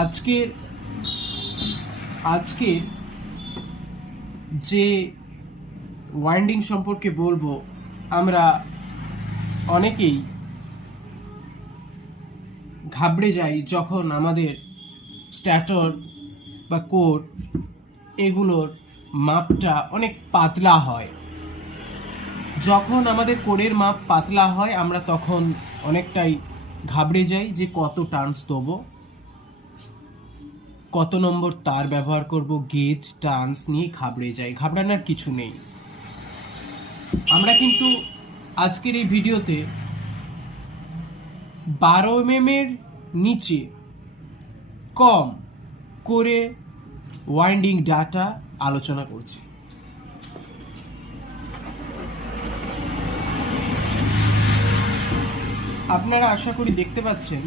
আজকের আজকের যে ওয়াইন্ডিং সম্পর্কে বলবো, আমরা অনেকেই ঘাবড়ে যাই যখন আমাদের স্ট্যাটর বা কোর এগুলোর মাপটা অনেক পাতলা হয়। যখন আমাদের কোরের মাপ পাতলা হয় আমরা তখন অনেকটাই ঘাবড়ে যাই যে কত টার্নস দেবো, কত নম্বর তার ব্যবহার করব, গেজ টার্নস নিয়ে ঘাবড়ে যাই। ঘাবড়ানোর কিছু নেই। আমরা কিন্তু আজকের এই ভিডিওতে 12 mm এর নিচে কম করে ওয়াইন্ডিং ডাটা আলোচনা করছি। আপনারা আশা করি দেখতে পাচ্ছেন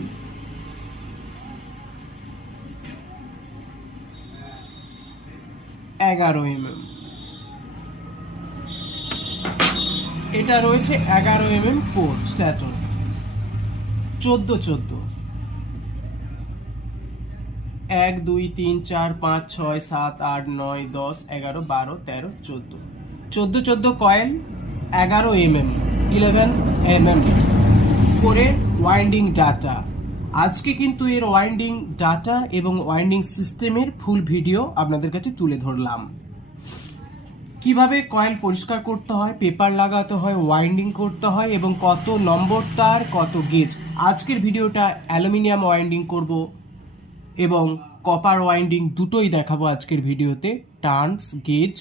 এগারো mm, এটা রয়েছে 11 mm core স্ট্যাটর, 14 1 2 3 4 5 6 7 8 9 10 11 12 13 14 coil 11 mm 11 mm করে ওয়াইন্ডিং ডাটা। আজকে কিন্তু এর ওয়াইন্ডিং ডাটা এবং ওয়াইন্ডিং সিস্টেমের ফুল ভিডিও আপনাদের কাছে তুলে ধরলাম। কিভাবে কয়েল পরিষ্কার করতে হয়, পেপার লাগাতে হয়, ওয়াইন্ডিং করতে হয় এবং কত নম্বর তার, কত গেজ। আজকের ভিডিওটা অ্যালুমিনিয়াম ওয়াইন্ডিং করব এবং কপার ওয়াইন্ডিং দুটোই দেখাবো আজকের ভিডিওতে, টার্নস, গেজ,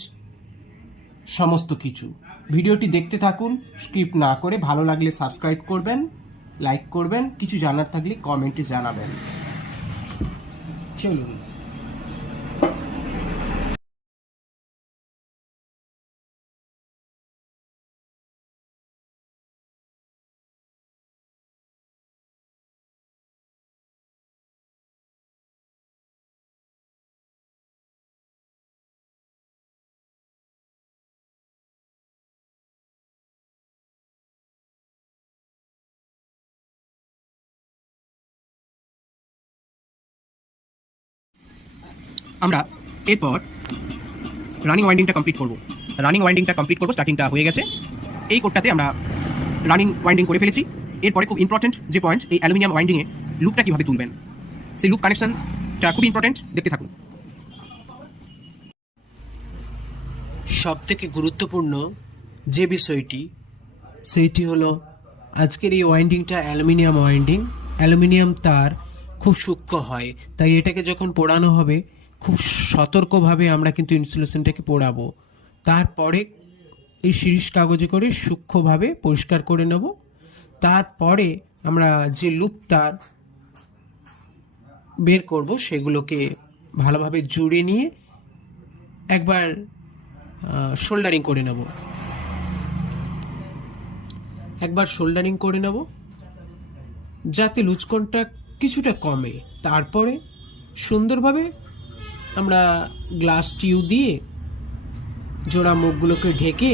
সমস্ত কিছু। ভিডিওটি দেখতে থাকুন, স্কিপ না করে। ভালো লাগলে সাবস্ক্রাইব করবেন, লাইক করবেন, কিছু জানার থাকলে কমেন্টে জানাবেন। চলুন। আমরা এরপর রানিং ওয়াইন্ডিংটা কমপ্লিট করব। স্টার্টিংটা হয়ে গেছে। এই কোডটাতে আমরা রানিং ওয়াইন্ডিং করে ফেলেছি। এরপরে খুব ইম্পর্টেন্ট যে পয়েন্ট, এই অ্যালুমিনিয়াম ওয়াইন্ডিংয়ে লুপটা কীভাবে তুলবেন, সেই লুপ কানেকশনটা খুব ইম্পর্টেন্ট, দেখতে থাকুন। সবথেকে গুরুত্বপূর্ণ যে বিষয়টি, সেইটি হলো আজকের এই ওয়াইন্ডিংটা অ্যালুমিনিয়াম ওয়াইন্ডিং। অ্যালুমিনিয়াম তার খুব সূক্ষ্ম হয়, তাই এটাকে যখন পোড়ানো হবে খুব সতর্কভাবে আমরা কিন্তু ইনসুলেশনটাকে পোড়াবো। তারপরে এই শিরিষ কাগজে করে সূক্ষ্মভাবে পরিষ্কার করে নেব। তারপরে আমরা যে লুপ তার বের করব সেগুলোকে ভালোভাবে জুড়ে নিয়ে একবার শোল্ডারিং করে নেব, যাতে লুজকোণটা কিছুটা কমে। তারপরে সুন্দরভাবে আমরা গ্লাস টিউব দিয়ে জোড়া মুখগুলোকে ঢেকে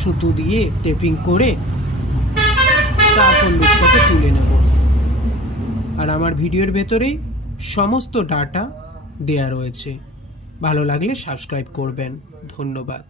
সুতো দিয়ে টেপিং করে তারপর লুপটাকে তুলে নেব। আর আমার ভিডিওর ভেতরেই সমস্ত ডাটা দেয়া রয়েছে। ভালো লাগলে সাবস্ক্রাইব করবেন। ধন্যবাদ।